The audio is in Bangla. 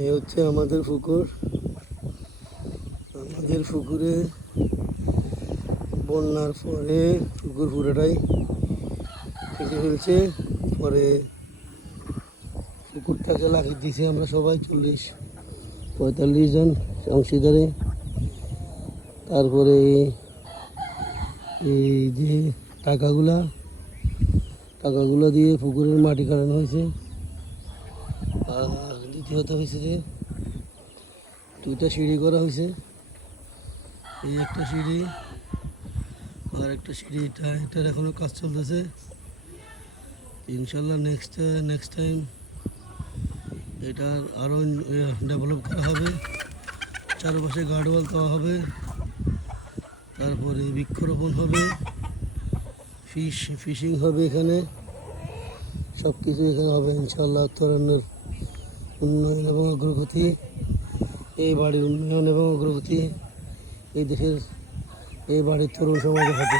এই হচ্ছে আমাদের পুকুর। আমাদের পুকুরে বন্যার পরে পুকুর পুরোটাই কেটে ফেলছে। পরে পুকুরটাকে লাগিয়ে দিয়েছি আমরা সবাই 40-45 জন অংশীদারে। তারপরে এই যে টাকাগুলো দিয়ে পুকুরের মাটি কাটানো হয়েছে। আর দ্বিতীয়ত হয়েছে যে 2টা সিঁড়ি করা হয়েছে। এই একটা সিঁড়ি আর একটা সিঁড়ি, এটার এখনো কাজ চলতেছে। ইনশাল্লাহ নেক্সট টাইম এটা আরও ডেভেলপ করা হবে। চারপাশে গার্ডওয়াল দেওয়া হবে, তারপরে বৃক্ষরোপণ হবে, ফিশিং হবে, এখানে সব কিছু এখানে হবে ইনশাল্লাহ। উত্তরায়ণের উন্নয়ন এবং অগ্রগতি, এই বাড়ির উন্নয়ন এবং অগ্রগতি এই দেশের এই বাড়ির তরুণ সমাজের হাতে।